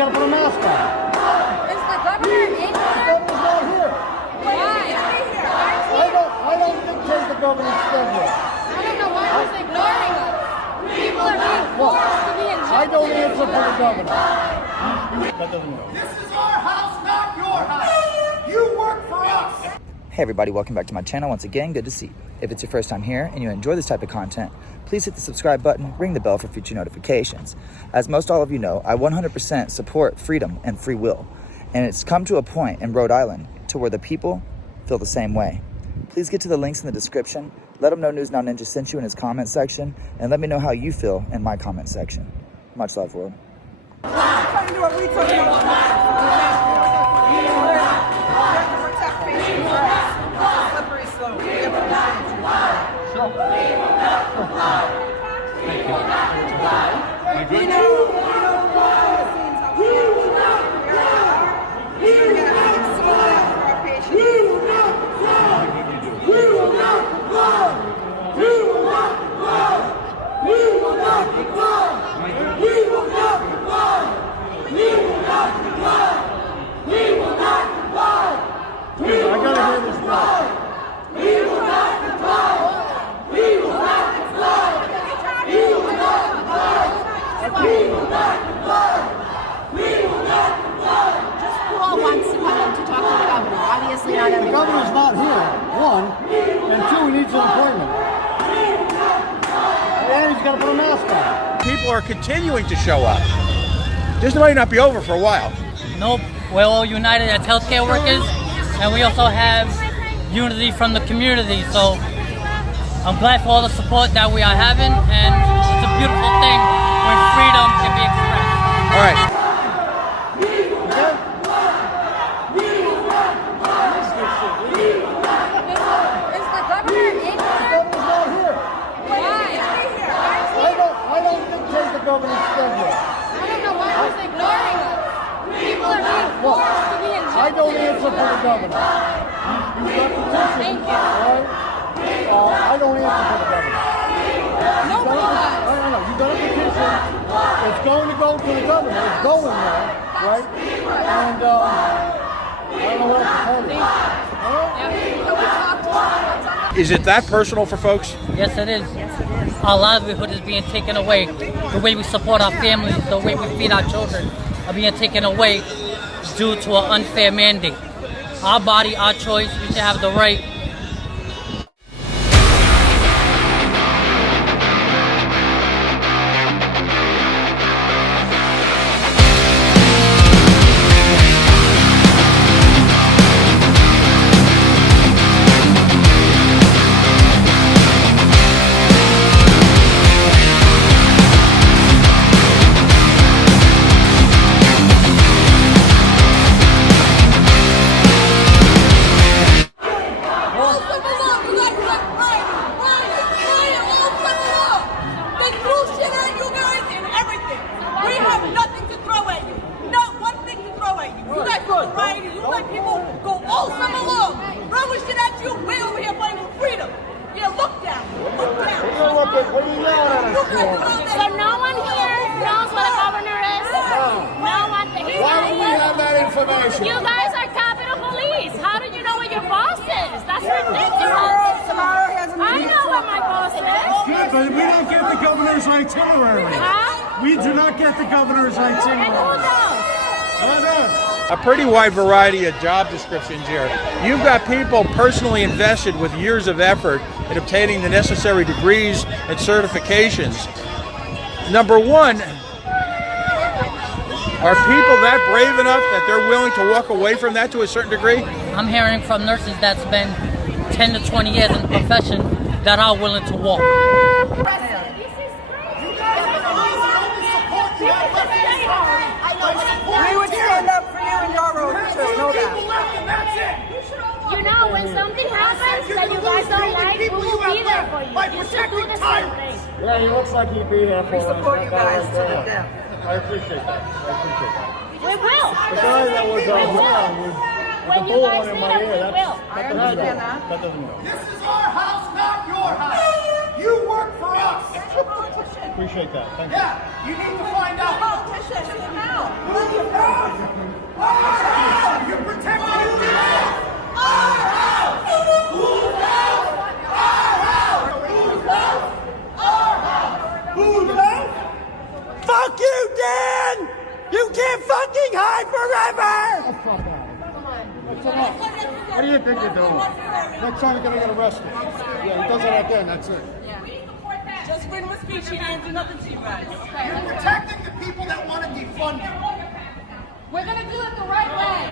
got to put a mask on. Is the governor in here? The governor's not here. Why? I don't dictate the governor's schedule. I don't know why he's ignoring us. People are being forced to be in jail. I don't answer for the governor. That doesn't matter. This is our house, not your house. You work for us. Hey everybody, welcome back to my channel. Once again, good to see you. If it's your first time here and you enjoy this type of content, please hit the subscribe button, ring the bell for future notifications. As most all of you know, I 100% support freedom and free will. And it's come to a point in Rhode Island to where the people feel the same way. Please get to the links in the description. Let them know News Now Ninja sent you in his comment section, and let me know how you feel in my comment section. Much love, world. The governor's not here, one, and two, he needs an appointment. And he's got to put a mask on. People are continuing to show up. This might not be over for a while. Nope, we're all united as healthcare workers, and we also have unity from the community. So I'm glad for all the support that we are having, and it's a beautiful thing when freedom can be expressed. All right. Is the governor in here? The governor's not here. Why? I don't dictate the governor's schedule. I don't know why he's ignoring us. People are being forced to be in jail. I don't answer for the governor. You've got the petition. Thank you. All right? I don't answer for the governor. Nobody does. You got a petition. It's going to go to the governor. It's going there, right? And I don't know what else to tell you. Is it that personal for folks? Yes, it is. Our livelihood is being taken away. The way we support our families, the way we feed our children are being taken away due to an unfair mandate. Our body, our choice, we should have the right. So no one here knows what a governor is? No one. Why would we have that information? You guys are Capitol Police. How do you know what your boss is? That's ridiculous. I know what my boss is. Good, but we don't get the governor's itinerary. Huh? We do not get the governor's And who itinerary. knows? What else? A pretty wide variety of job descriptions here. You've got people personally invested with years of effort in obtaining the necessary degrees and certifications. Number one, are people that brave enough that they're willing to walk away from that to a certain degree? I'm hearing from nurses that spend 10 to 20 years in the profession that are willing to walk. We would stand up for you in your road too. Know that. You know, when something happens that you guys don't like, we will be there for you. You should do the same thing. Yeah, he looks like he'd be there for us. We support you guys to the death. I appreciate that. We will. The guy that was around was When you guys need us, we will. I understand that. that doesn't matter. This is our house, not your house. You work for us. appreciate that. Thank you. Yeah, you need to find out. Politicians, how? You're protecting yourself. Fuck you, Dan! You can't fucking hide forever! Fuck off. That's enough. What do you think you're doing? Next time you're gonna get arrested. Yeah, he does it again, that's it. Just freedom of speech, he didn't do nothing to you guys. You're protecting the people that want to defund you. We're gonna do it the right way.